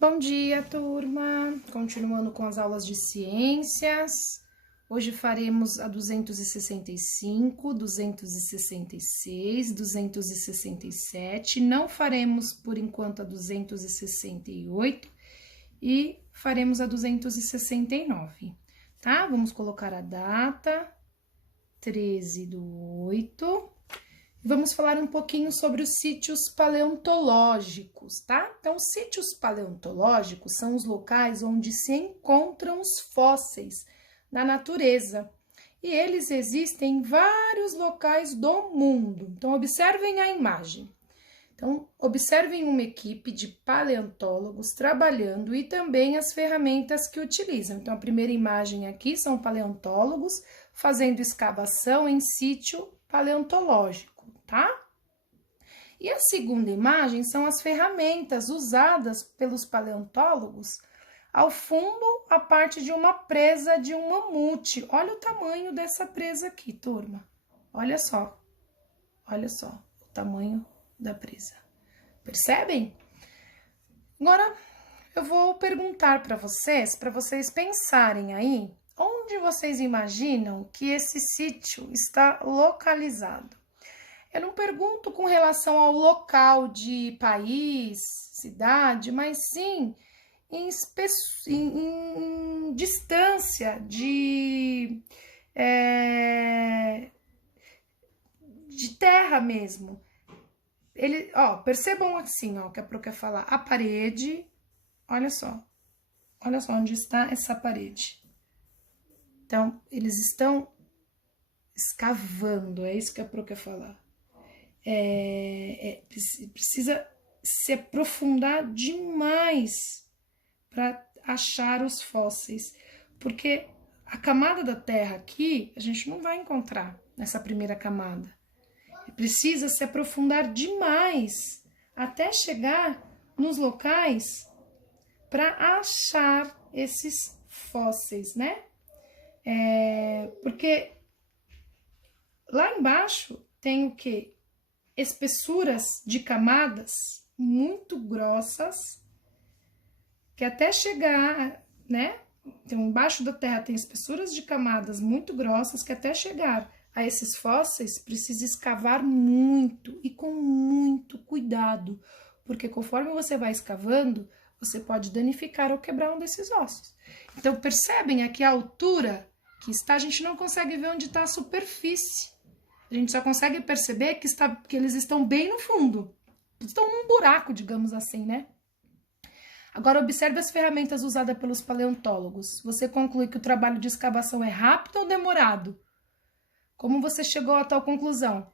Bom dia, turma! Continuando com as aulas de ciências. Hoje faremos a 265, 266, 267. Não faremos, por enquanto, a 268 e faremos a 269, tá? Vamos colocar a data, 13/8. Vamos falar um pouquinho sobre os sítios paleontológicos, tá? Então, os sítios paleontológicos são os locais onde se encontram os fósseis na natureza. E eles existem em vários locais do mundo. Então, observem a imagem. Então, observem uma equipe de paleontólogos trabalhando e também as ferramentas que utilizam. Então, a primeira imagem aqui são paleontólogos fazendo escavação em sítio paleontológico, tá? E a segunda imagem são as ferramentas usadas pelos paleontólogos. Ao fundo, a parte de uma presa de um mamute. Olha o tamanho dessa presa aqui, turma. Olha só o tamanho da presa. Percebem? Agora, eu vou perguntar para vocês pensarem aí, onde vocês imaginam que esse sítio está localizado? Eu não pergunto com relação ao local de país, cidade, mas sim em distância de terra mesmo. Percebam assim, que a Pro quer falar, a parede, olha só onde está essa parede. Então, eles estão escavando, é isso que a Pro quer falar. Precisa se aprofundar demais para achar os fósseis, porque a camada da Terra aqui a gente não vai encontrar nessa primeira camada. Precisa se aprofundar demais até chegar nos locais para achar esses fósseis, né? Porque lá embaixo tem o quê? Espessuras de camadas muito grossas, que até chegar, né? Então, embaixo da Terra tem espessuras de camadas muito grossas, que até chegar a esses fósseis precisa escavar muito e com muito cuidado, porque conforme você vai escavando, você pode danificar ou quebrar um desses ossos. Então, percebem aqui a altura que está, a gente não consegue ver onde está a superfície. A gente só consegue perceber que eles estão bem no fundo. Estão num buraco, digamos assim, né? Agora, observe as ferramentas usadas pelos paleontólogos. Você conclui que o trabalho de escavação é rápido ou demorado? Como você chegou a tal conclusão?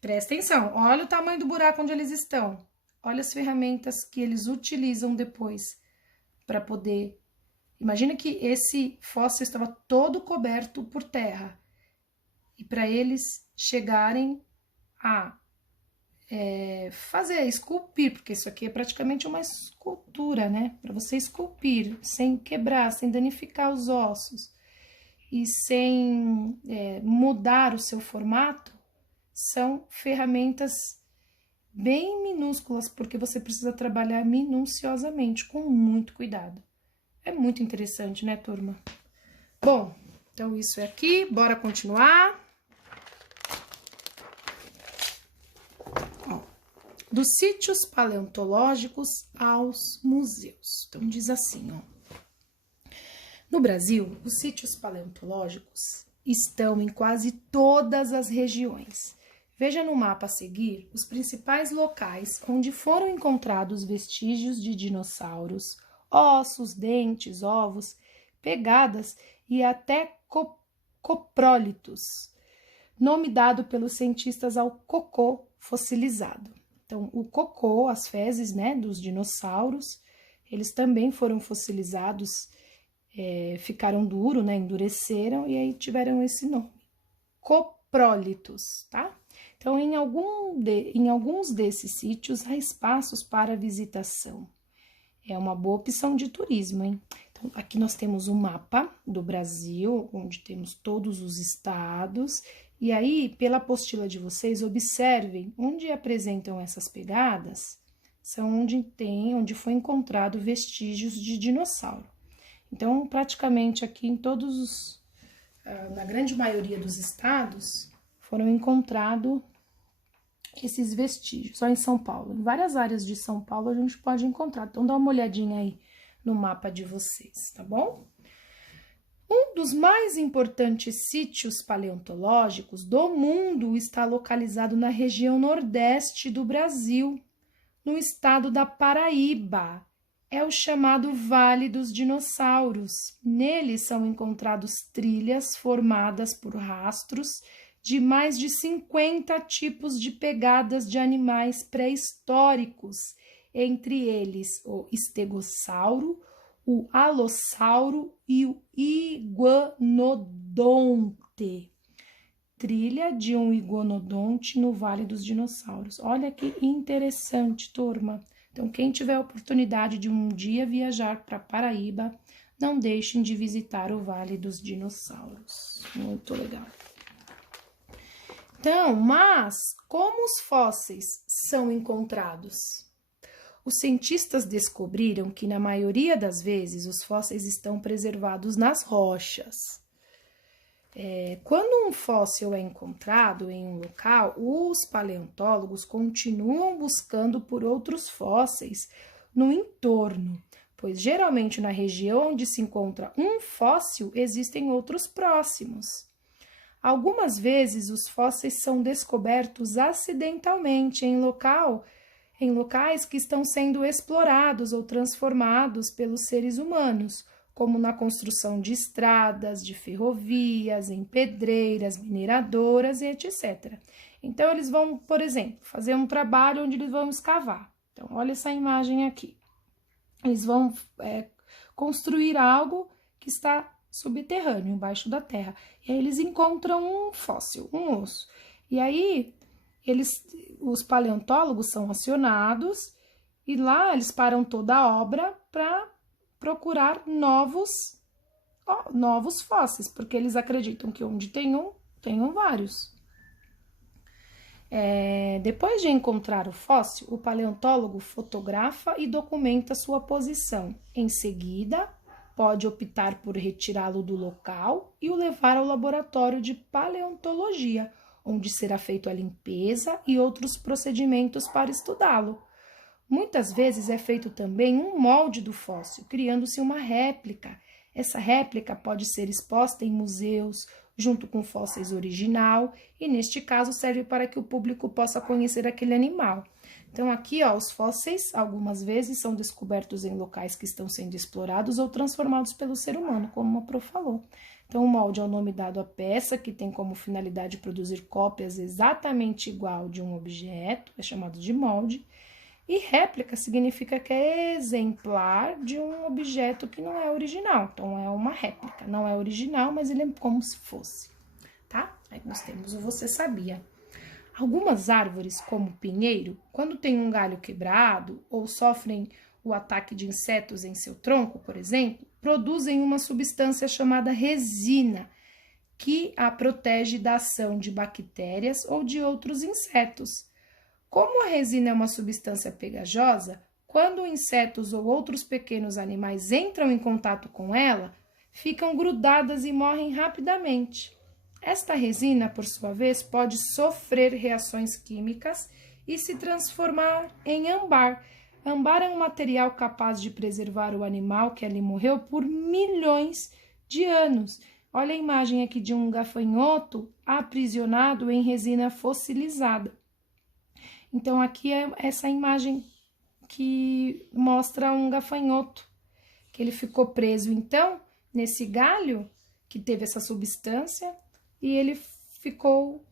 Presta atenção. Olha o tamanho do buraco onde eles estão. Olha as ferramentas que eles utilizam depois para poder... Imagina que esse fóssil estava todo coberto por terra. E para eles chegarem a esculpir, porque isso aqui é praticamente uma escultura, né? Para você esculpir sem quebrar, sem danificar os ossos e sem mudar o seu formato, são ferramentas bem minúsculas, porque você precisa trabalhar minuciosamente, com muito cuidado. É muito interessante, né, turma? Bom, então isso é aqui, bora continuar. Dos sítios paleontológicos aos museus. Então, diz assim, No Brasil, os sítios paleontológicos estão em quase todas as regiões. Veja no mapa a seguir os principais locais onde foram encontrados vestígios de dinossauros, ossos, dentes, ovos, pegadas e até coprólitos, nome dado pelos cientistas ao cocô fossilizado. Então, o cocô, as fezes, né, dos dinossauros, eles também foram fossilizados, ficaram duros, né, endureceram e aí tiveram esse nome, coprólitos, tá? Então, em alguns desses sítios há espaços para visitação. É uma boa opção de turismo, hein? Então, aqui nós temos um mapa do Brasil, onde temos todos os estados. E aí, pela apostila de vocês, observem onde apresentam essas pegadas, são onde foi encontrado vestígios de dinossauro. Então, praticamente aqui em na grande maioria dos estados, foram encontrados esses vestígios, só em São Paulo. Em várias áreas de São Paulo a gente pode encontrar, então dá uma olhadinha aí no mapa de vocês, tá bom? Um dos mais importantes sítios paleontológicos do mundo está localizado na região nordeste do Brasil, no estado da Paraíba. É o chamado Vale dos Dinossauros. Nele são encontrados trilhas formadas por rastros de mais de 50 tipos de pegadas de animais pré-históricos, entre eles o estegossauro, o alossauro e o iguanodonte. Trilha de um iguanodonte no Vale dos Dinossauros. Olha que interessante, turma. Então, quem tiver a oportunidade de um dia viajar para Paraíba, não deixem de visitar o Vale dos Dinossauros. Muito legal. Então, mas como os fósseis são encontrados? Os cientistas descobriram que, na maioria das vezes, os fósseis estão preservados nas rochas. Quando um fóssil é encontrado em um local, os paleontólogos continuam buscando por outros fósseis no entorno, pois geralmente na região onde se encontra um fóssil existem outros próximos. Algumas vezes os fósseis são descobertos acidentalmente em locais que estão sendo explorados ou transformados pelos seres humanos, como na construção de estradas, de ferrovias, em pedreiras, mineradoras e etc. Então, eles vão, por exemplo, fazer um trabalho onde eles vão escavar. Então, olha essa imagem aqui. Eles vão construir algo que está subterrâneo, embaixo da terra. E aí eles encontram um fóssil, um osso. E aí, os paleontólogos são acionados e lá eles param toda a obra para procurar novos fósseis, porque eles acreditam que onde tenham vários. Depois de encontrar o fóssil, o paleontólogo fotografa e documenta sua posição. Em seguida, pode optar por retirá-lo do local e o levar ao laboratório de paleontologia, onde será feita a limpeza e outros procedimentos para estudá-lo. Muitas vezes é feito também um molde do fóssil, criando-se uma réplica. Essa réplica pode ser exposta em museus, junto com fósseis original, e neste caso serve para que o público possa conhecer aquele animal. Então aqui, os fósseis algumas vezes são descobertos em locais que estão sendo explorados ou transformados pelo ser humano, como a Pro falou. Então o molde é o nome dado à peça, que tem como finalidade produzir cópias exatamente igual de um objeto, é chamado de molde. E réplica significa que é exemplar de um objeto que não é original. Então, é uma réplica. Não é original, mas ele é como se fosse, tá? Aí nós temos o você sabia. Algumas árvores, como o pinheiro, quando tem um galho quebrado ou sofrem o ataque de insetos em seu tronco, por exemplo, produzem uma substância chamada resina, que a protege da ação de bactérias ou de outros insetos. Como a resina é uma substância pegajosa, quando insetos ou outros pequenos animais entram em contato com ela, ficam grudadas e morrem rapidamente. Esta resina, por sua vez, pode sofrer reações químicas e se transformar em âmbar. Âmbar é um material capaz de preservar o animal que ali morreu por milhões de anos. Olha a imagem aqui de um gafanhoto aprisionado em resina fossilizada. Então, aqui é essa imagem que mostra um gafanhoto, que ele ficou preso, então, nesse galho que teve essa substância e ele ficou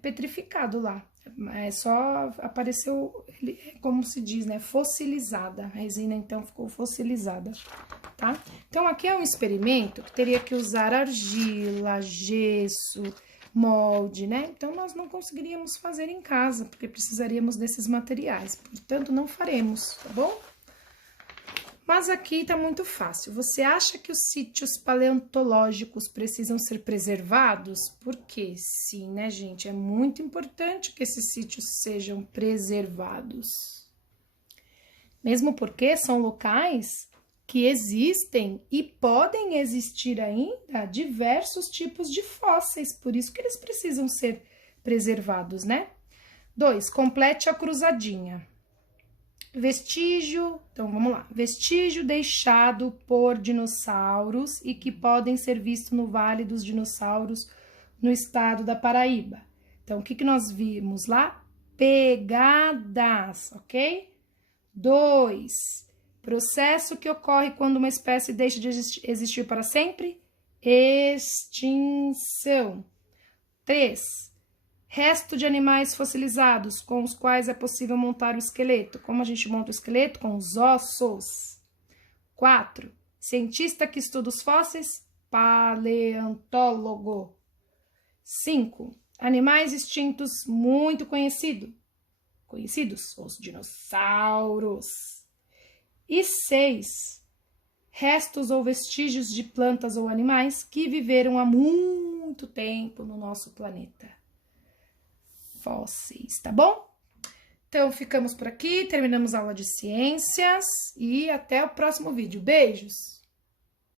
petrificado lá. Só apareceu, como se diz, né, fossilizada. A resina, então, ficou fossilizada, tá? Então, aqui é um experimento que teria que usar argila, gesso, molde, né? Então, nós não conseguiríamos fazer em casa, porque precisaríamos desses materiais. Portanto, não faremos, tá bom? Mas aqui tá muito fácil. Você acha que os sítios paleontológicos precisam ser preservados? Porque sim, né, gente? É muito importante que esses sítios sejam preservados. Mesmo porque são locais que existem e podem existir ainda diversos tipos de fósseis, por isso que eles precisam ser preservados, né? 2. Complete a cruzadinha. Vestígio, então vamos lá. Vestígio deixado por dinossauros e que podem ser vistos no Vale dos Dinossauros, no estado da Paraíba. Então, o que nós vimos lá? Pegadas, ok? 2. Processo que ocorre quando uma espécie deixa de existir para sempre? Extinção. 3. Resto de animais fossilizados com os quais é possível montar o esqueleto. Como a gente monta o esqueleto? Com os ossos. 4. Cientista que estuda os fósseis? Paleontólogo. 5. Animais extintos muito conhecidos, os dinossauros. E 6. Restos ou vestígios de plantas ou animais que viveram há muito tempo no nosso planeta. Fósseis, tá bom? Então, ficamos por aqui, terminamos a aula de ciências e até o próximo vídeo. Beijos!